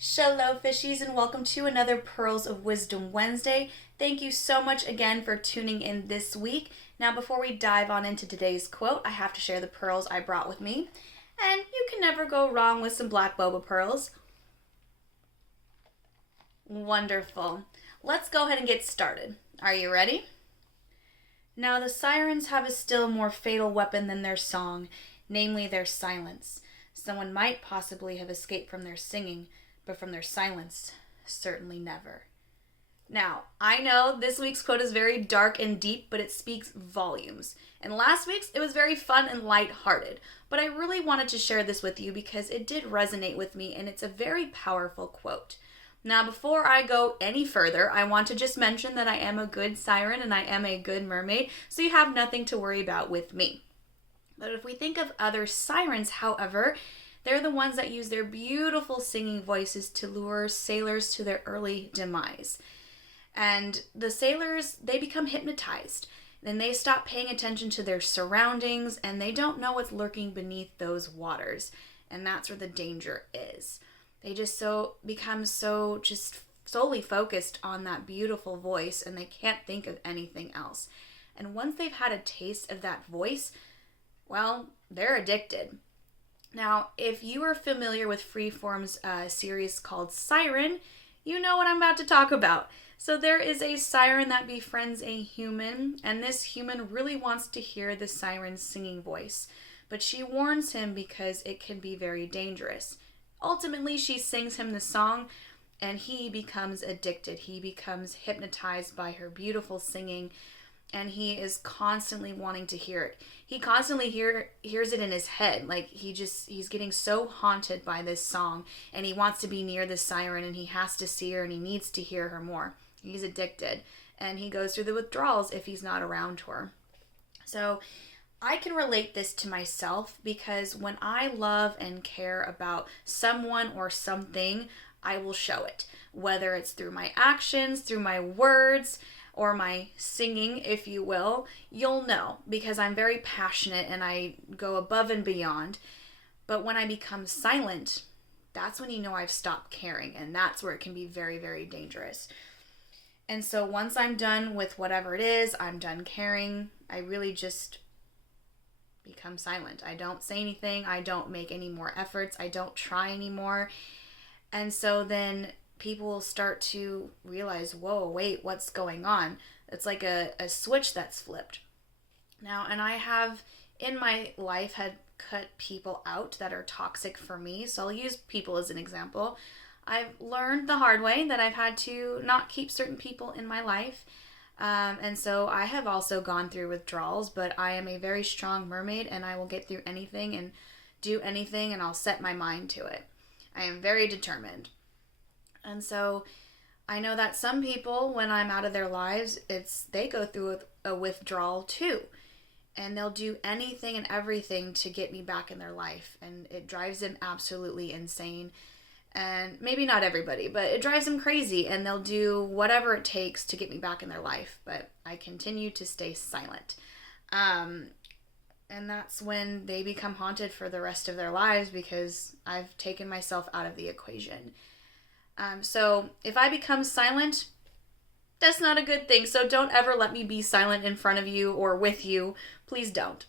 Shalom, fishies, and welcome to another Pearls of Wisdom Wednesday. Thank you so much again for tuning in this week. Now, before we dive on into today's quote, I have to share the pearls I brought with me. And you can never go wrong with some black boba pearls. Wonderful. Let's go ahead and get started. Are you ready? Now, the sirens have a still more fatal weapon than their song, namely their silence. Someone might possibly have escaped from their singing, but from their silence, certainly never. Now, I know this week's quote is very dark and deep, but it speaks volumes. And last week's, it was very fun and lighthearted. But I really wanted to share this with you because it did resonate with me, and it's a very powerful quote. Now, before I go any further, I want to just mention that I am a good siren and I am a good mermaid, so you have nothing to worry about with me. But if we think of other sirens, however, they're the ones that use their beautiful singing voices to lure sailors to their early demise. And the sailors, they become hypnotized. Then they stop paying attention to their surroundings and they don't know what's lurking beneath those waters. And that's where the danger is. They just become just solely focused on that beautiful voice and they can't think of anything else. And once they've had a taste of that voice, well, they're addicted. Now, if you are familiar with Freeform's series called Siren, you know what I'm about to talk about. So there is a siren that befriends a human, and this human really wants to hear the siren's singing voice. But she warns him because it can be very dangerous. Ultimately, she sings him the song, and he becomes addicted. He becomes hypnotized by her beautiful singing, and he is constantly wanting to hear it. He constantly hears it in his head. Like he's getting so haunted by this song and he wants to be near the siren and he has to see her and he needs to hear her more. He's addicted and he goes through the withdrawals if he's not around her. So I can relate this to myself because when I love and care about someone or something, I will show it. Whether it's through my actions, through my words, or my singing, if you will, you'll know because I'm very passionate and I go above and beyond. But when I become silent, that's when you know I've stopped caring, and that's where it can be very, very dangerous. And so once I'm done with whatever it is, I'm done caring, I really just become silent. I don't say anything, I don't make any more efforts, I don't try anymore. And so then people will start to realize, whoa, wait, what's going on? It's like a switch that's flipped. Now, and I have in my life had cut people out that are toxic for me. So I'll use people as an example. I've learned the hard way that I've had to not keep certain people in my life. And so I have also gone through withdrawals, but I am a very strong mermaid and I will get through anything and do anything and I'll set my mind to it. I am very determined. And so I know that some people, when I'm out of their lives, they go through a withdrawal too. And they'll do anything and everything to get me back in their life. And it drives them absolutely insane. And maybe not everybody, but it drives them crazy. And they'll do whatever it takes to get me back in their life. But I continue to stay silent. And that's when they become haunted for the rest of their lives because I've taken myself out of the equation. So if I become silent, that's not a good thing. So don't ever let me be silent in front of you or with you. Please don't.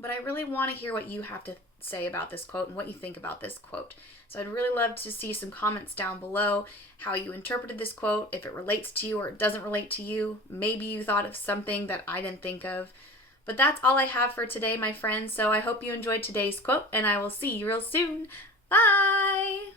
But I really want to hear what you have to say about this quote and what you think about this quote. So I'd really love to see some comments down below, how you interpreted this quote, if it relates to you or it doesn't relate to you. Maybe you thought of something that I didn't think of. But that's all I have for today, my friends. So I hope you enjoyed today's quote and I will see you real soon. Bye!